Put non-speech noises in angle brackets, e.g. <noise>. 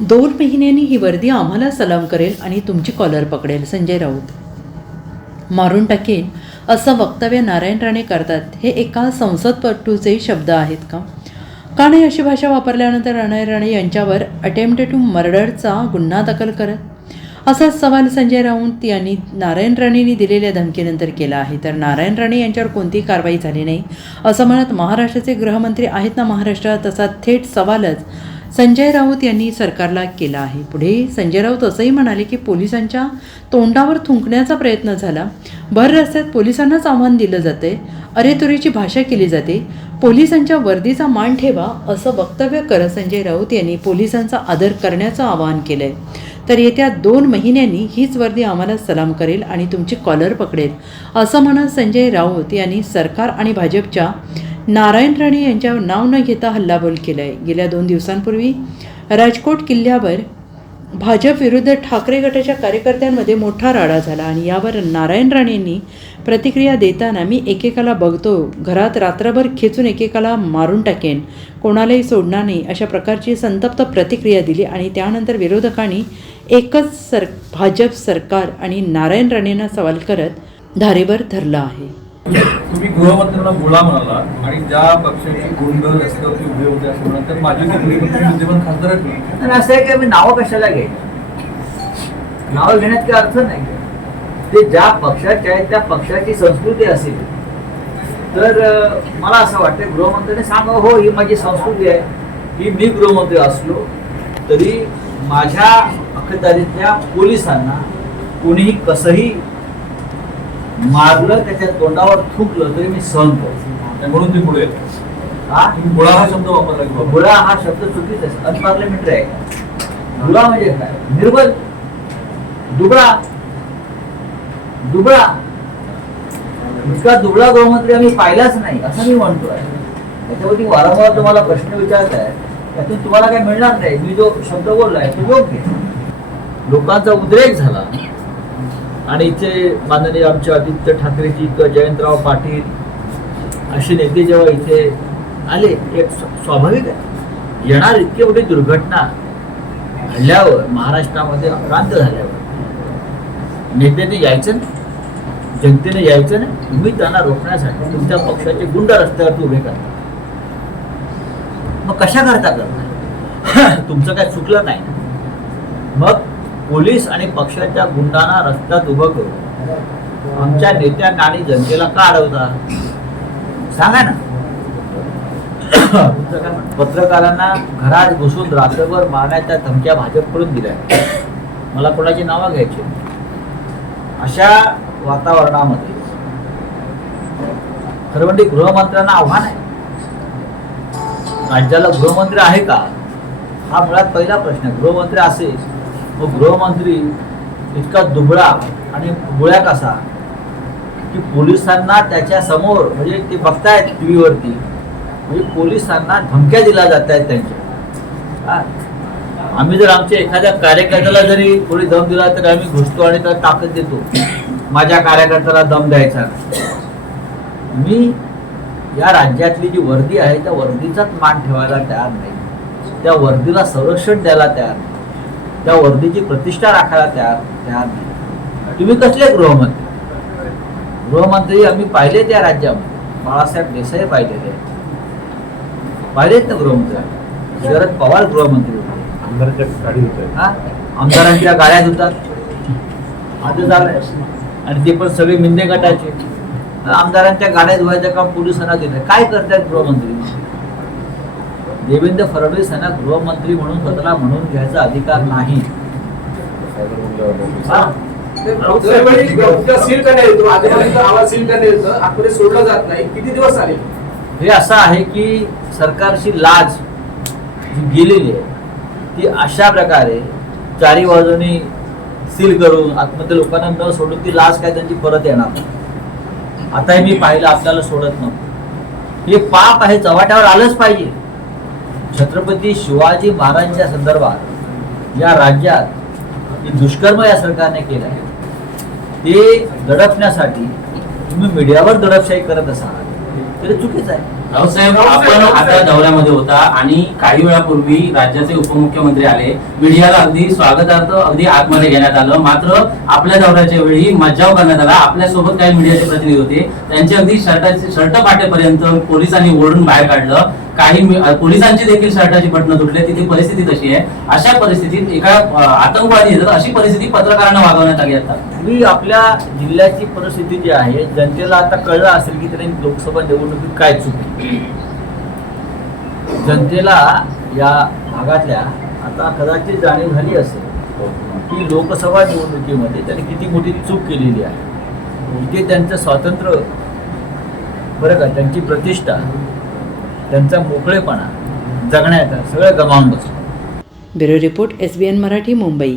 दोन महिन्यांनी ही वर्दी आम्हाला सलाम करेल आणि तुमची कॉलर पकडेल संजय राऊत. मारून टाकेन असं वक्तव्य नारायण राणे करतात. हे एका संसदपटूचे शब्द आहेत का? का नाही अशी भाषा वापरल्यानंतर नारायण राणे यांच्यावर अटेम्प्ट टू मर्डरचा गुन्हा दाखल करत? असाच सवाल संजय राऊत यांनी नारायण राणेंनी दिलेल्या धमकीनंतर केला आहे. तर नारायण राणे यांच्यावर कोणतीही कारवाई झाली नाही असं म्हणत महाराष्ट्राचे गृहमंत्री आहेत ना महाराष्ट्रात तसा थेट सवालच संजय राऊत यांनी सरकारला केला आहे. पुढे संजय राऊत असंही म्हणाले की पोलिसांच्या तोंडावर थुंकण्याचा प्रयत्न झाला. भर रस्त्यात पोलिसांनाच आव्हान दिलं जाते अरेतुरीची भाषा केली जाते. पोलिसांच्या वर्दीचा मान ठेवा असं वक्तव्य करत संजय राऊत यांनी पोलिसांचा आदर करण्याचं आवाहन केलं आहे तर येत्या दोन महिन्यांनी हीच वर्दी आम्हाला सलाम करेल आणि तुमची कॉलर पकडेल असं म्हणत संजय राऊत यांनी सरकार आणि भाजपच्या नारायण राणे यांच्यावर नाव न घेता हल्लाबोल केला आहे गेल्या दोन दिवसांपूर्वी राजकोट किल्ल्यावर भाजप विरुद्ध ठाकरे गटाच्या कार्यकर्त्यांमध्ये मोठा राडा झाला आणि यावर नारायण राणेंनी प्रतिक्रिया देताना मी एकेकाला बघतो घरात रात्रभर खेचून एकेकाला मारून टाकेन कोणालाही सोडणार नाही अशा प्रकारची संतप्त प्रतिक्रिया दिली आणि त्यानंतर विरोधकांनी एकच सर भाजप सरकार आणि नारायण राणेंना सवाल करत धारेवर धरला आहे. तुम्ही गृहमंत्र्यांना गोळा म्हणाला आणि ज्या पक्षाची गुंड रस्त्यावरती उभे होते असं म्हणा तर माझी विद्यमान खासदार आणि असं आहे की मी नावं कशाला घ्यायची? नावं घेण्यात काही अर्थ नाही. ते ज्या पक्षाचे आहेत त्या पक्षाची संस्कृती असेल. तर मला असं वाटतं गृहमंत्र्याने सांगा हो ही माझी संस्कृती आहे. की मी गृहमंत्री असलो तरी माझ्या अखत्यारीतल्या पोलिसांना कोणीही कसंही मारलं त्याच्या तोंडावर थुकलं तरी मी सहन करतो म्हणून ते पुढे. हा? गोळा हा शब्द वापरला. गुळा हा शब्द चुकीचा अनपार्लिमेंटरी आहे. गुळा म्हणजे काय? निर्बल दुबळा. दुबळा. इतका दुबळा गृहमंत्री आम्ही पाहिलाच नाही असं मी म्हणतोय. त्याच्यावरती वारंवार तुम्हाला प्रश्न विचारत आहे त्यातून तुम्हाला काही मिळणार नाही. मी जो शब्द बोललाय तो योग्य. लोकांचा उद्रेक झाला. आणि इथे माननीय आमचे आदित्य ठाकरेजी किंवा जयंतराव पाटील असे नेते जेव्हा इथे आले एक स्वाभाविक आहे. येणार इतकी मोठी दुर्घटना घडल्यावर महाराष्ट्रामध्ये अक्रांत झाल्यावर नेत्याने यायचं नाही जनतेने यायचं नाही तुम्ही त्यांना रोखण्यासाठी तुमच्या पक्षाचे गुंड रस्त्यावरती उभे करता मग कशा करता करता? <laughs> तुमचं काय चुकलं नाही. मग पोलीस आणि पक्षाच्या गुंडांना रस्त्यात उभं करू आमच्या नेत्यांना आणि जनतेला का अडवता? सांगा ना. पत्रकारांना घरात घुसून रात्रभर मारण्याच्या धमक्या भाजपकडून दिल्या. मला कोणाची नावं घ्यायची? अशा वातावरणामध्ये खरं म्हणजे गृहमंत्र्यांना आव्हान आहे. राज्याला गृहमंत्री आहे का? हा मुळात पहिला प्रश्न गृहमंत्री असेल व गृहमंत्री इतका दुबळा आणि गुळ्या कसा की पोलिसांना त्याच्यासमोर म्हणजे ते बघतायत टी व्हीवरती म्हणजे पोलिसांना धमक्या दिल्या जात आहेत त्यांच्या. हा. आम्ही जर आमच्या एखाद्या कार्यकर्त्याला जरी कोणी दम दिला तर आम्ही घुसतो आणि त्याला ताकद देतो. माझ्या कार्यकर्त्याला दम द्यायचा मी या राज्यातली जी वर्दी आहे त्या वर्दीचाच मान ठेवायला तयार नाही. त्या वर्दीला संरक्षण द्यायला तयार नाही. त्या वर्दीची प्रतिष्ठा राखायला तयार तयार नाही. तुम्ही कसले गृहमंत्री? गृहमंत्री आम्ही पाहिले त्या राज्यामध्ये. बाळासाहेब देसाई पाहिलेले. पाहिलेत ना गृहमंत्री? शरद पवार गृहमंत्री होते. आमदाराच्या गाडी हा? गाड्या धुतात. आता झालंय आणि ते पण सगळे मिंदे गटाचे. आमदारांच्या गाड्या धुवायचं काम पोलिसांना दिलं काय करतायत गृहमंत्री? देवेंद्र फडणवीस यांना गृहमंत्री म्हणून स्वतःला म्हणून घ्यायचा अधिकार नाही. हा? सोडलं जात नाही. किती दिवस आले हे असं आहे की सरकारची लाज जी गेलेली आहे ती अशा प्रकारे चारी बाजूनी सील करून आतमध्ये लोकांना न सोडून ती लाज काय त्यांची परत येणार नाही. आताही मी पाहिलं आपल्याला सोडत नव्हतं. हे पाप आहे चव्हाट्यावर आलंच पाहिजे. छत्रपती शिवाजी महाराजांच्या संदर्भात या राज्यात जे दुष्कर्म या सरकारने केलं आहे ते दडपण्यासाठी तुम्ही मीडियावर दडपशाही करत असाल. तरी चुकीच आहे. रावसाहेब आपण आता दौऱ्यामध्ये होता आणि काही वेळापूर्वी राज्याचे उपमुख्यमंत्री आले. मीडियाला अगदी स्वागतार्थ अगदी आतमध्ये घेण्यात आलं. मात्र आपल्या दौऱ्याच्या वेळी मज्जाव करण्यात आला. आपल्यासोबत काही मीडियाचे प्रतिनिधी होते. त्यांचे अगदी शर्टाचे शर्ट पाटेपर्यंत पोलिसांनी ओढून बाहेर काढलं. काही पोलिसांची देखील शर्टाची बटणं तुटले तिथे परिस्थिती तशी आहे. अशा परिस्थितीत एका आतंकवादी येतात अशी परिस्थिती पत्रकारांना वागवण्यात आली आता. मी आपल्या जिल्ह्याची परिस्थिती जी आहे जनतेला आता कळलं असेल की त्यांनी लोकसभा निवडणुकीत काय चुकली. जनतेला या भागातल्या आता कदाचित जाणीव झाली असेल की लोकसभा निवडणुकीमध्ये त्यांनी किती मोठी चूक केलेली आहे. इथे त्यांचं स्वातंत्र्य बरं का त्यांची प्रतिष्ठा त्यांचा मोकळेपणा जगण्याचा सगळं गमावून बसतो bureau report S B N Marathi Mumbai.